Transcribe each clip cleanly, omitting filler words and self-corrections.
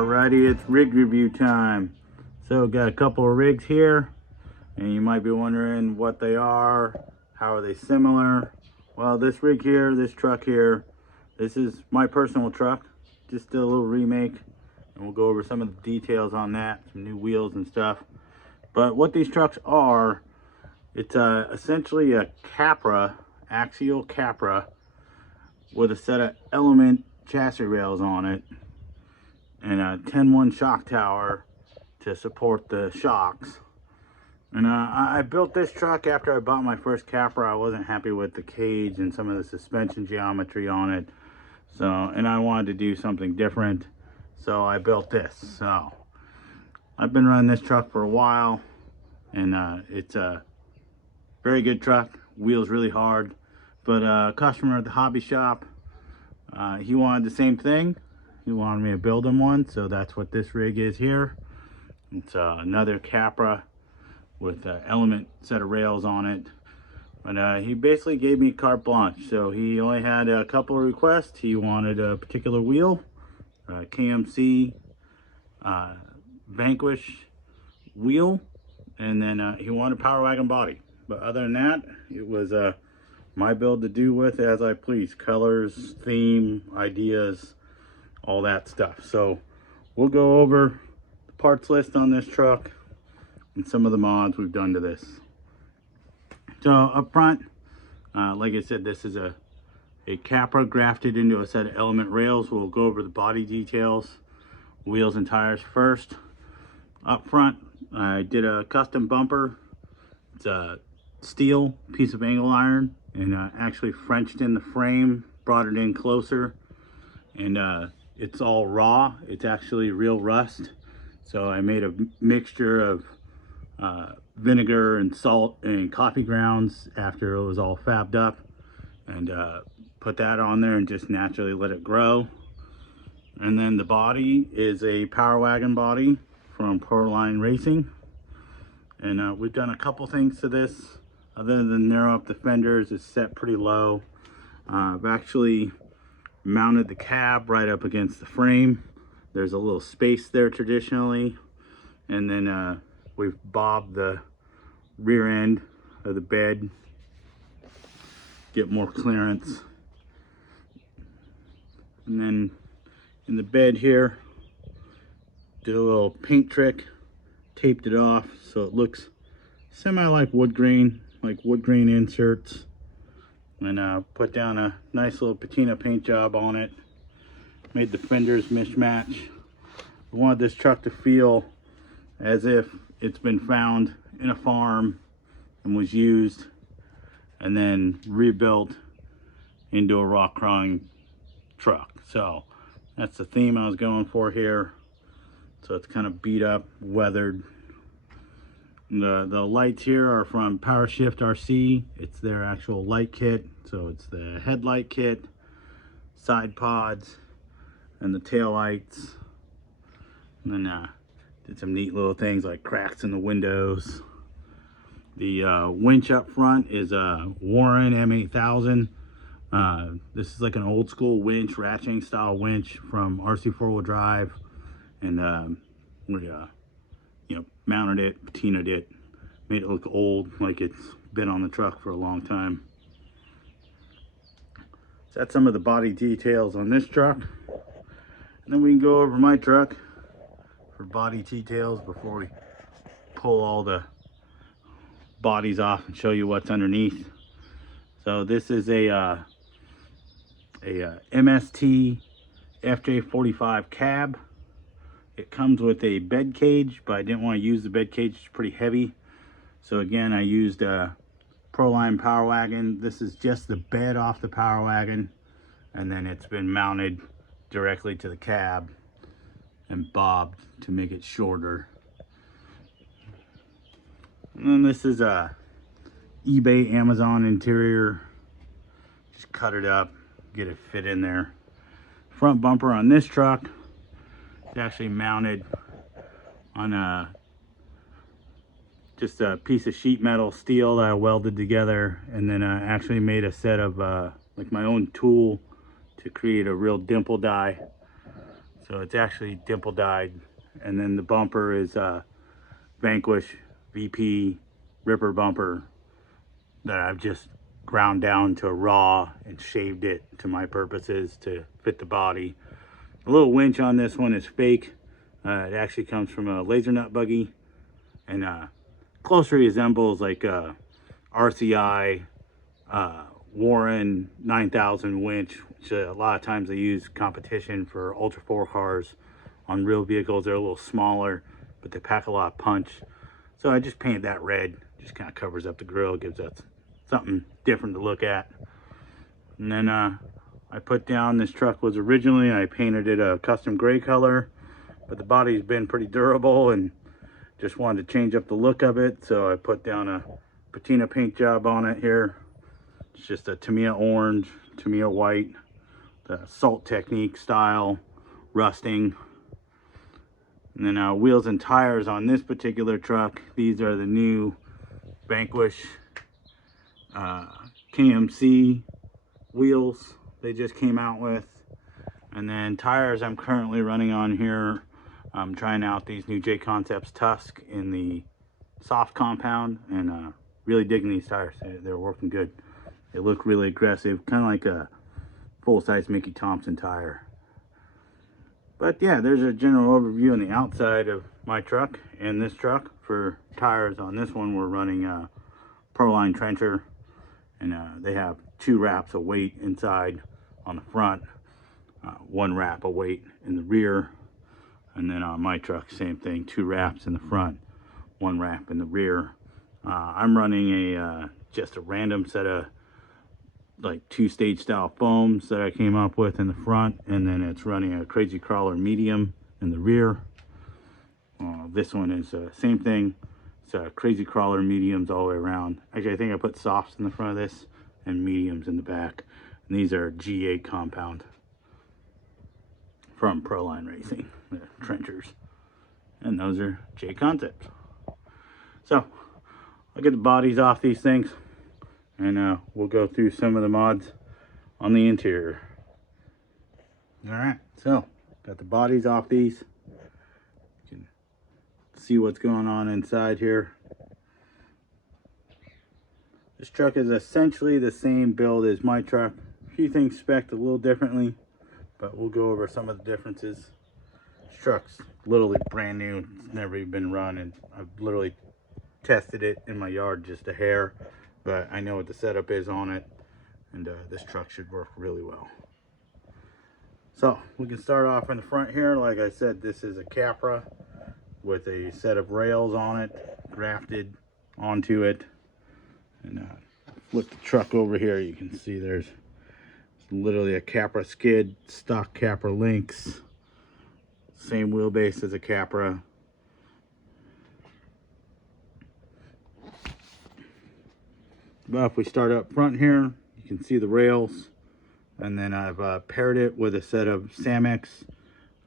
Alrighty, it's rig review time. So got a couple of rigs here, and you might be wondering what they are, how are they similar. Well, this rig here, this truck here, this is my personal truck. Just did a little remake, and we'll go over some of the details on that, some new wheels and stuff. But what these trucks are, it's essentially a CAPRA, Axial CAPRA, with a set of element chassis rails on it and a 10-1 shock tower to support the shocks. And I built this truck after I bought my first CAPRA. I wasn't happy with the cage and some of the suspension geometry on it, and I wanted to do something different, so I built this. So I've been running this truck for a while, and it's a very good truck. Wheels really hard. But a customer at the hobby shop, he wanted the same thing. He wanted me to build him one, so that's what this rig is here. It's another CAPRA with an element set of rails on it. But he basically gave me carte blanche. So he only had a couple of requests. He wanted a particular wheel, KMC Vanquish wheel, and then he wanted a Power Wagon body. But other than that, it was my build to do with as I please. Colors, theme, ideas, all that stuff. So we'll go over the parts list on this truck and some of the mods we've done to this. So up front, like I said, this is a CAPRA grafted into a set of element rails. We'll go over the body details, wheels and tires first. Up front, I did a custom bumper. It's a steel piece of angle iron, and actually Frenched in the frame, brought it in closer, and it's all raw. It's actually real rust. So I made a mixture of vinegar and salt and coffee grounds after it was all fabbed up, and put that on there and just naturally let it grow. And then the body is a Power Wagon body from Proline Racing, and we've done a couple things to this. Other than narrow up the fenders, it's set pretty low. I've actually mounted the cab right up against the frame. There's a little space there traditionally, and then we've bobbed the rear end of the bed, get more clearance. And then in the bed here, did a little paint trick, taped it off so it looks semi like wood grain inserts, and put down a nice little patina paint job on it. Made the fenders mismatch. I wanted this truck to feel as if it's been found in a farm and was used and then rebuilt into a rock crawling truck. So that's the theme I was going for here. So it's kind of beat up, weathered. The lights here are from Power Shift RC. It's their actual light kit. So it's the headlight kit, side pods, and the tail lights. And then did some neat little things like cracks in the windows. The winch up front is a Warren M8000. This is like an old school winch, ratcheting style winch from RC 4-wheel drive. And we mounted it, patinaed it, made it look old, like it's been on the truck for a long time. So that's some of the body details on this truck. And then we can go over my truck for body details before we pull all the bodies off and show you what's underneath. So this is a MST fj45 cab. It comes with a bed cage, but I didn't want to use the bed cage. It's pretty heavy. So again, I used a Proline Power Wagon. This is just the bed off the Power Wagon, and then it's been mounted directly to the cab and bobbed to make it shorter. And then this is a eBay Amazon interior. Just cut it up, get it fit in there. Front bumper on this truck, it's actually mounted on just a piece of sheet metal steel that I welded together, and then I actually made a set of like my own tool to create a real dimple die. So it's actually dimple dyed. And then the bumper is Vanquish VP Ripper bumper that I've just ground down to raw and shaved it to my purposes to fit the body. The little winch on this one is fake. It actually comes from a laser nut buggy, and closely resembles like a RCI Warren 9000 winch, which a lot of times they use competition for Ultra 4 cars. On real vehicles, they're a little smaller, but they pack a lot of punch. So I just painted that red. Just kind of covers up the grill, gives us something different to look at. And then I put down, this truck was originally, I painted it a custom gray color, but the body's been pretty durable and just wanted to change up the look of it. So I put down a patina paint job on it here. It's just a Tamiya orange, Tamiya white, the Salt Technique style rusting. And then wheels and tires on this particular truck. These are the new Vanquish KMC wheels they just came out with. And then tires I'm currently running on here. I'm trying out these new J Concepts Tusk in the soft compound, and really digging these tires. They're working good. They look really aggressive, kind of like a full-size Mickey Thompson tire. But yeah, there's a general overview on the outside of my truck and this truck. For tires on this one, we're running a Proline trencher, and they have 2 wraps of weight inside on the front, 1 wrap of weight in the rear. And then on my truck, same thing, 2 wraps in the front, 1 wrap in the rear. I'm running just a random set of like 2-stage style foams that I came up with in the front, and then it's running a Crazy Crawler medium in the rear. This one is same thing. It's Crazy Crawler mediums all the way around. Actually, I think I put softs in the front of this and mediums in the back. And these are G8 compound from Proline Racing, the trenchers. And those are J Concepts. So I'll get the bodies off these things, and we'll go through some of the mods on the interior. All right, so got the bodies off these. You can see what's going on inside here. This truck is essentially the same build as my truck. A few things spec'd a little differently, but we'll go over some of the differences. This truck's literally brand new. It's never even been run, and I've literally tested it in my yard just a hair, but I know what the setup is on it, and this truck should work really well. So we can start off in the front here. Like I said, this is a CAPRA with a set of rails on it, grafted onto it. And flip the truck over here, you can see there's literally a CAPRA skid, stock CAPRA links, same wheelbase as a CAPRA. But if we start up front here, you can see the rails, and then I've paired it with a set of Samex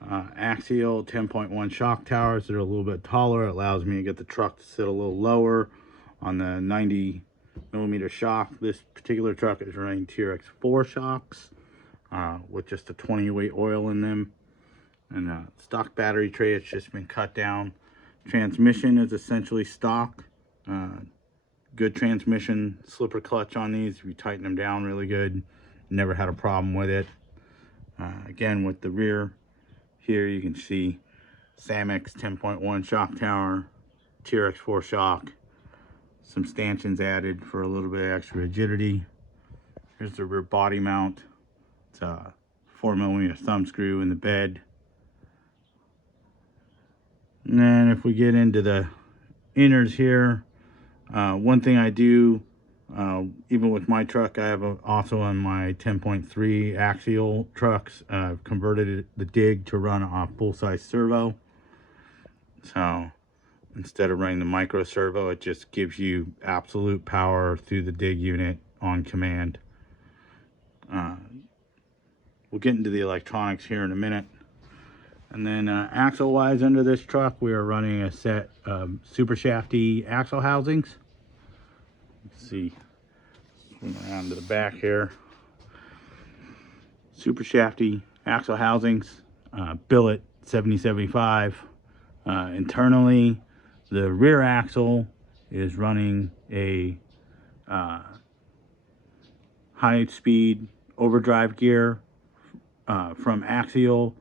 Axial 10.1 shock towers that are a little bit taller. It allows me to get the truck to sit a little lower on the 90mm shock. This particular truck is running TRX4 shocks with just a 20 weight oil in them, and stock battery tray. It's just been cut down. Transmission is essentially stock. Good transmission, slipper clutch on these. We tighten them down really good. Never had a problem with it. Again, with the rear here, you can see Samex 10.1 shock tower, TRX4 shock, some stanchions added for a little bit of extra rigidity. Here's the rear body mount. It's a 4mm thumb screw in the bed. And then if we get into the inners here, one thing I do, even with my truck, I have also on my 10.3 Axial trucks, I've converted the dig to run a full-size servo. So instead of running the micro servo, it just gives you absolute power through the dig unit on command. We'll get into the electronics here in a minute. And then axle wise, under this truck, we are running a set of super shafty axle housings. Let's see, swing around to the back here. Super shafty axle housings. billet 7075. Internally, the rear axle is running a high-speed overdrive gear from Axial,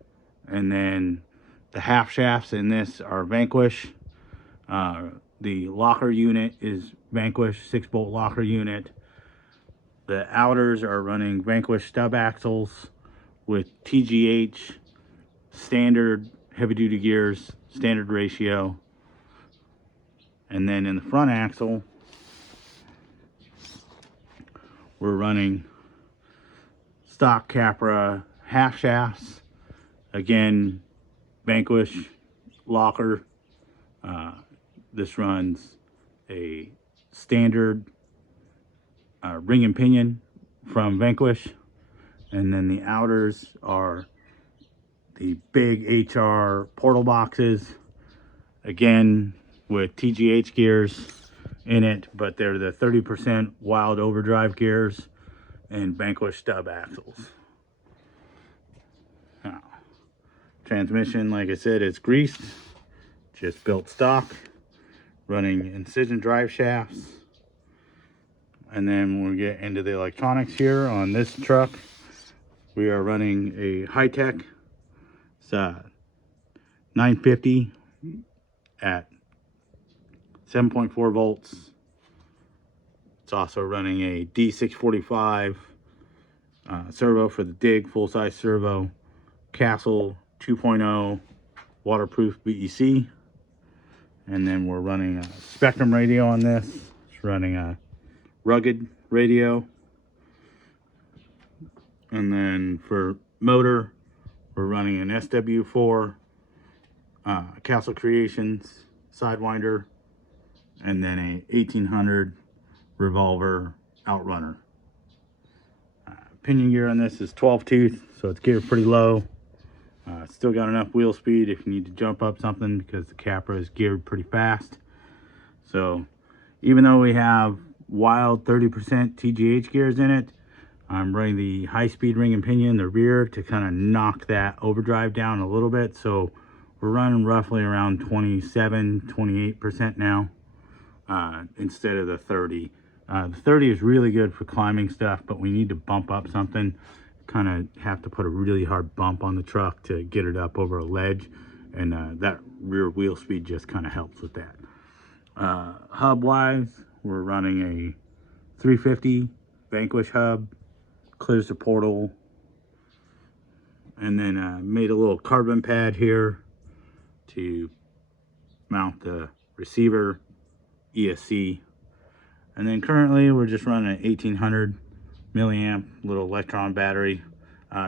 and then the half shafts in this are Vanquish. The locker unit is Vanquish 6-bolt locker unit. The outers are running Vanquish stub axles with TGH standard heavy-duty gears, standard ratio. And then in the front axle, we're running stock CAPRA half shafts. Again, Vanquish locker. This runs a standard ring and pinion from Vanquish. And then the outers are the big HR portal boxes. Again, with TGH gears in it, but they're the 30% wild overdrive gears and Vanquish stub axles. Now, transmission, like I said, it's greased, just built stock, running incision drive shafts. And then when we get into the electronics here on this truck, we are running a high-tech 950 at 7.4 volts. It's also running a D645 servo for the dig, full-size servo, Castle 2.0 waterproof BEC. And then we're running a Spectrum radio on this. It's running a rugged radio. And then for motor, we're running an SW4 Castle Creations Sidewinder, and then a 1800 Revolver Outrunner. Pinion gear on this is 12 tooth, so it's geared pretty low. Still got enough wheel speed if you need to jump up something, because the CAPRA is geared pretty fast. So even though we have wild 30% TGH gears in it, I'm running the high-speed ring and pinion in the rear to kind of knock that overdrive down a little bit. So we're running roughly around 27-28% now, instead of the 30. The 30 is really good for climbing stuff, but we need to bump up something. Kind of have to put a really hard bump on the truck to get it up over a ledge, and that rear wheel speed just kind of helps with that. Hub wise, we're running a 350 Vanquish hub, clears the portal, and then made a little carbon pad here to mount the receiver ESC. And then currently we're just running an 1800 milliamp little electron battery.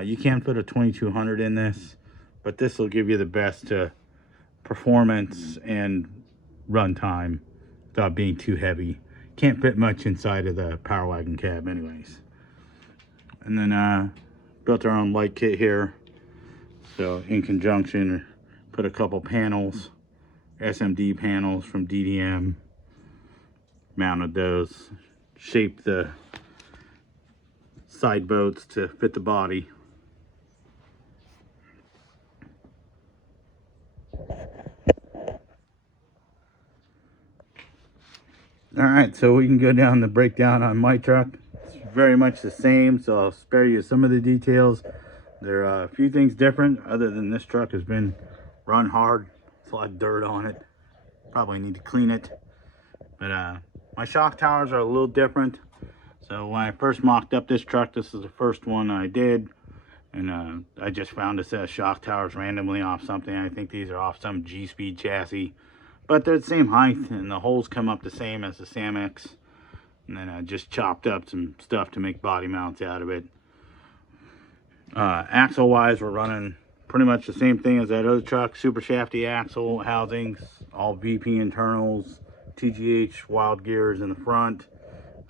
You can put a 2200 in this, but this will give you the best performance and run time without being too heavy. Can't fit much inside of the Power Wagon cab anyways. And then built our own light kit here. So in conjunction, put a couple panels, SMD panels from DDM, mounted those, shaped the side boats to fit the body. Alright, so we can go down the breakdown on my truck. It's very much the same, so I'll spare you some of the details. There are a few things different, other than this truck has been run hard. There's a lot of dirt on it. Probably need to clean it. But my shock towers are a little different. So when I first mocked up this truck, this is the first one I did. And I just found a set of shock towers randomly off something. I think these are off some G-Speed chassis. But they're the same height, and the holes come up the same as the Samex. And then I just chopped up some stuff to make body mounts out of it. Axle wise, we're running pretty much the same thing as that other truck. Super shafty axle housings, all VP internals, TGH wild gears in the front,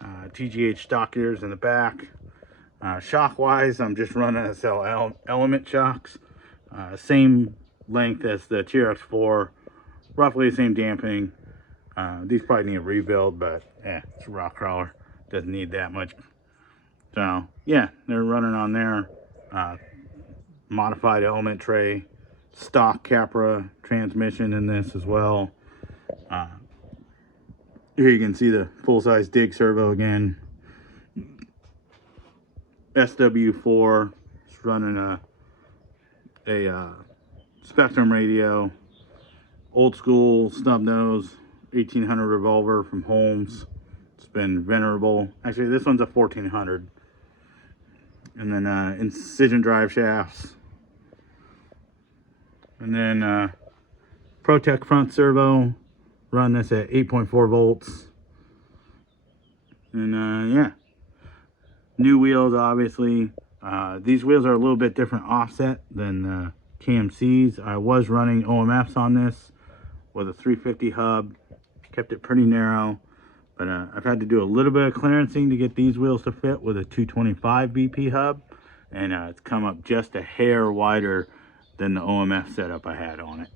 TGH stock gears in the back. Shock wise, I'm just running SL element shocks, same length as the TRX4, roughly the same dampening. These probably need a rebuild, but it's a rock crawler, doesn't need that much. So yeah, they're running on there. modified element tray, stock CAPRA transmission in this as well. Here you can see the full-size dig servo again. SW4, it's running a Spectrum radio, old school snub nose 1800 revolver from Holmes. It's been venerable. Actually, this one's a 1400. And then incision drive shafts. And then Protec front servo. Run this at 8.4 volts. And yeah, new wheels obviously. These wheels are a little bit different offset than KMC's. I was running OMFs on this with a 350 hub. Kept it pretty narrow. But I've had to do a little bit of clearancing to get these wheels to fit with a 225 BP hub. And it's come up just a hair wider than the OMF setup I had on it.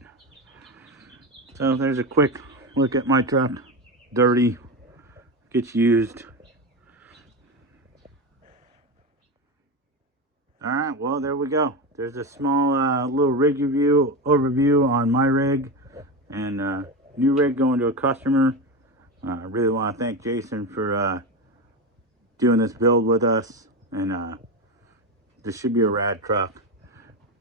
So there's a quick look at my truck. Dirty, gets used. All right, well, there we go. There's a small little rig overview on my rig, and new rig going to a customer. I really want to thank Jason for doing this build with us, and this should be a rad truck.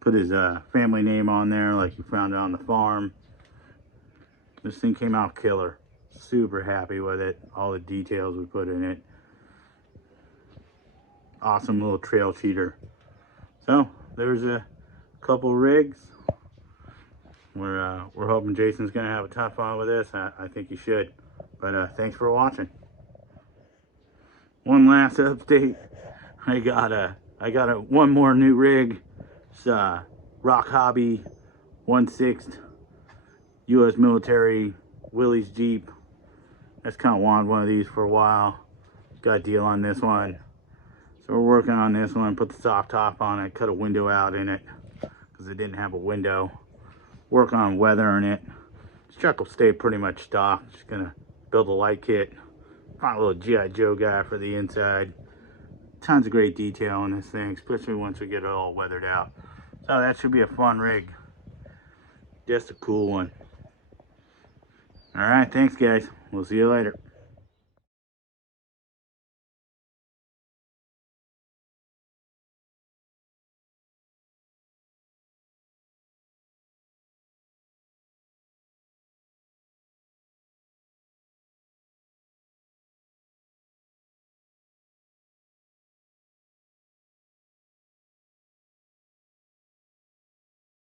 Put his family name on there like you found it on the farm. This thing came out killer. Super happy with it. All the details we put in it. Awesome little trail cheater. So there's a couple rigs. We're hoping Jason's gonna have a ton of fun with this. I think he should. But thanks for watching. One last update. I got one more new rig. It's Rock Hobby 1/6 U.S. military WILLY'S Jeep. That's kind of wanted one of these for a while. Got a deal on this one. So we're working on this one. Put the soft top on it. Cut a window out in it because it didn't have a window. Work on weathering it. This truck will stay pretty much stock. Just gonna build a light kit. Find a little G.I. Joe guy for the inside. Tons of great detail in this thing, especially once we get it all weathered out. So that should be a fun rig. Just a cool one. All right, thanks guys. We'll see you later.